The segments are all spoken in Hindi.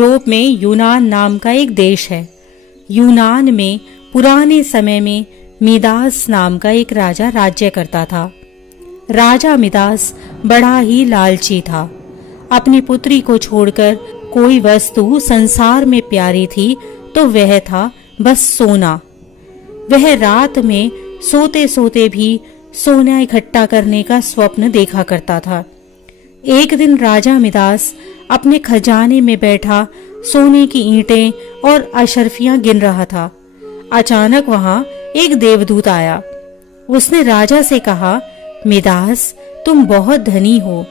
यूरोप में यूनान नाम का एक देश है। यूनान में पुराने समय में मिदास नाम का एक राजा राज्य करता था। राजा मिदास बड़ा ही लालची था। अपनी पुत्री को छोड़कर कोई वस्तु संसार में प्यारी थी तो वह था बस सोना। वह रात में सोते सोते भी सोना इकट्ठा करने का स्वप्न देखा करता था। एक दिन राजा मिदास अपने खजाने में बैठा सोने की ईंटें और अशर्फियां गिन रहा था। अचानक वहां एक देवदूत आया। उसने राजा से कहा, मिदास, तुम बहुत धनी हो।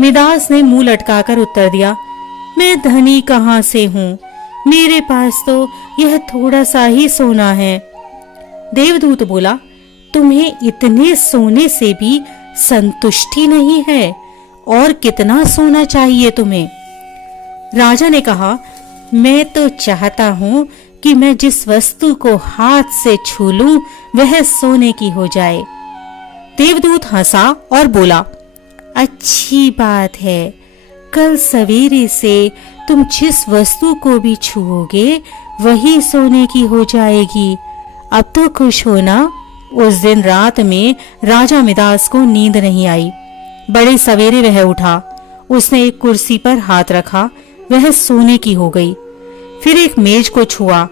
मिदास ने मुंह लटकाकर उत्तर दिया, मैं धनी कहाँ से हूँ, मेरे पास तो यह थोड़ा सा ही सोना है। देवदूत बोला, तुम्हें इतने सोने से भी संतुष्टि नहीं है, और कितना सोना चाहिए तुम्हें? राजा ने कहा, मैं तो चाहता हूँ कि मैं जिस वस्तु को हाथ से छू लूं वह सोने की हो जाए। देवदूत हंसा और बोला, अच्छी बात है, कल सवेरे से तुम जिस वस्तु को भी छुओगे वही सोने की हो जाएगी। अब तो खुश हो ना। उस दिन रात में राजा मिदास को नींद नहीं आई। बड़े सवेरे वह उठा। उसने एक कुर्सी पर हाथ रखा, वह सोने की हो गई। फिर एक मेज को छुआ,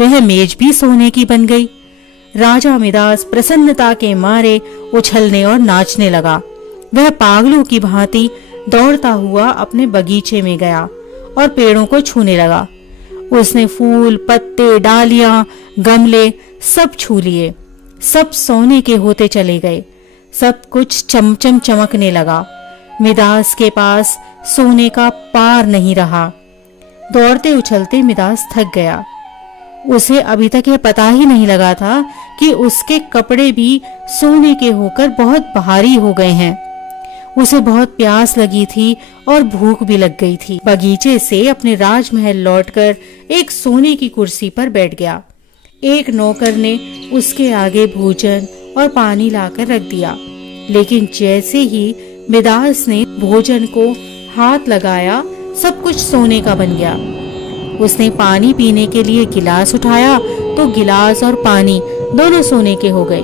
वह मेज भी सोने की बन गई। राजा मिदास प्रसन्नता के मारे उछलने और नाचने लगा। वह पागलों की भांति दौड़ता हुआ अपने बगीचे में गया और पेड़ों को छूने लगा। उसने फूल, पत्ते, डालियां, गमले सब छू लिए। सब सोने के होते चले गए। सब कुछ चमचम चमकने लगा। मिदास के पास सोने का पार नहीं रहा। दौड़ते उछलते मिदास थक गया। उसे अभी तक यह पता ही नहीं लगा था कि उसके कपड़े भी सोने के होकर बहुत भारी हो गए हैं। उसे बहुत प्यास लगी थी और भूख भी लग गई थी। बगीचे से अपने राजमहल लौटकर एक सोने की कुर्सी पर बैठ गया। एक नौकर ने उसके आगे भोजन और पानी लाकर रख दिया, लेकिन जैसे ही मिदास ने भोजन को हाथ लगाया सब कुछ सोने का बन गया। उसने पानी पीने के लिए गिलास उठाया तो गिलास और पानी दोनों सोने के हो गए।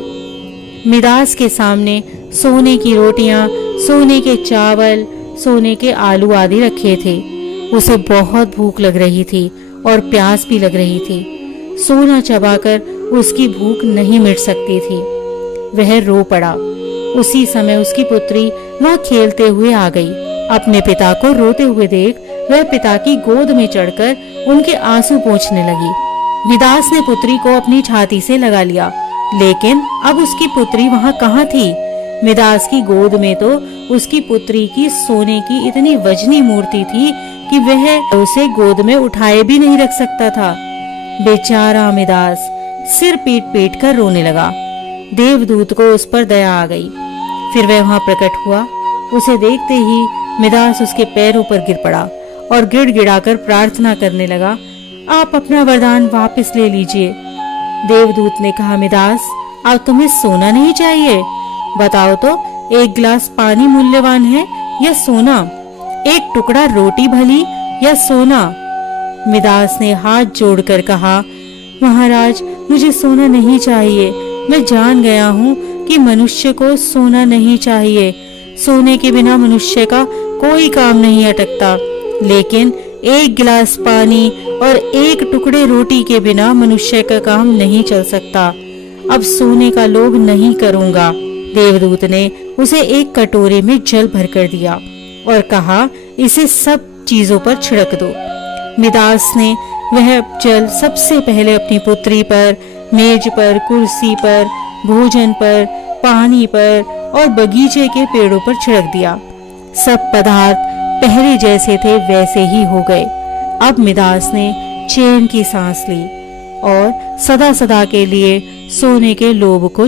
मिदास के सामने सोने की रोटियां, सोने के चावल, सोने के आलू आदि रखे थे। उसे बहुत भूख लग रही थी और प्यास भी लग रही थी। सोना चबाकर उसकी भूख नहीं मिट सकती थी। वह रो पड़ा। उसी समय उसकी पुत्री वहां खेलते हुए आ गई। अपने पिता को रोते हुए देख वह पिता की गोद में चढ़कर उनके आंसू पोंछने लगी। मिदास ने पुत्री को अपनी छाती से लगा लिया, लेकिन अब उसकी पुत्री वहां कहाँ थी? मिदास की गोद में तो उसकी पुत्री की सोने की इतनी वजनी मूर्ति थी कि वह उसे गोद में उठाए भी नहीं रख सकता था। बेचारा मिदास सिर पीट पीट कर रोने लगा। देवदूत को उस पर दया आ गई। फिर वह वहां प्रकट हुआ। उसे देखते ही मिदास उसके पैरों पर गिर पड़ा और गिड़गिड़ाकर प्रार्थना करने लगा, आप अपना वरदान वापस ले लीजिए। देवदूत ने कहा, मिदास, अब तुम्हें सोना नहीं चाहिए? बताओ तो, एक गिलास पानी मूल्यवान है या सोना? एक टुकड़ा रोटी भली या सोना? मिदास ने हाथ जोड़कर कहा, महाराज, मुझे सोना नहीं चाहिए। मैं जान गया हूँ कि मनुष्य को सोना नहीं चाहिए। सोने के बिना मनुष्य का कोई काम नहीं अटकता, लेकिन एक गिलास पानी और एक टुकड़े रोटी के बिना मनुष्य का काम नहीं चल सकता। अब सोने का लोभ नहीं करूंगा। देवदूत ने उसे एक कटोरे में जल भरकर दिया और कहा, इसे सब चीजों पर छिड़क दो। मिदास ने वह जल सबसे पहले अपनी पुत्री पर, मेज पर, कुर्सी पर, भोजन पर, पानी पर और बगीचे के पेड़ों पर छिड़क दिया। सब पदार्थ पहले जैसे थे वैसे ही हो गए। अब मिदास ने चैन की सांस ली और सदा सदा के लिए सोने के लोभ को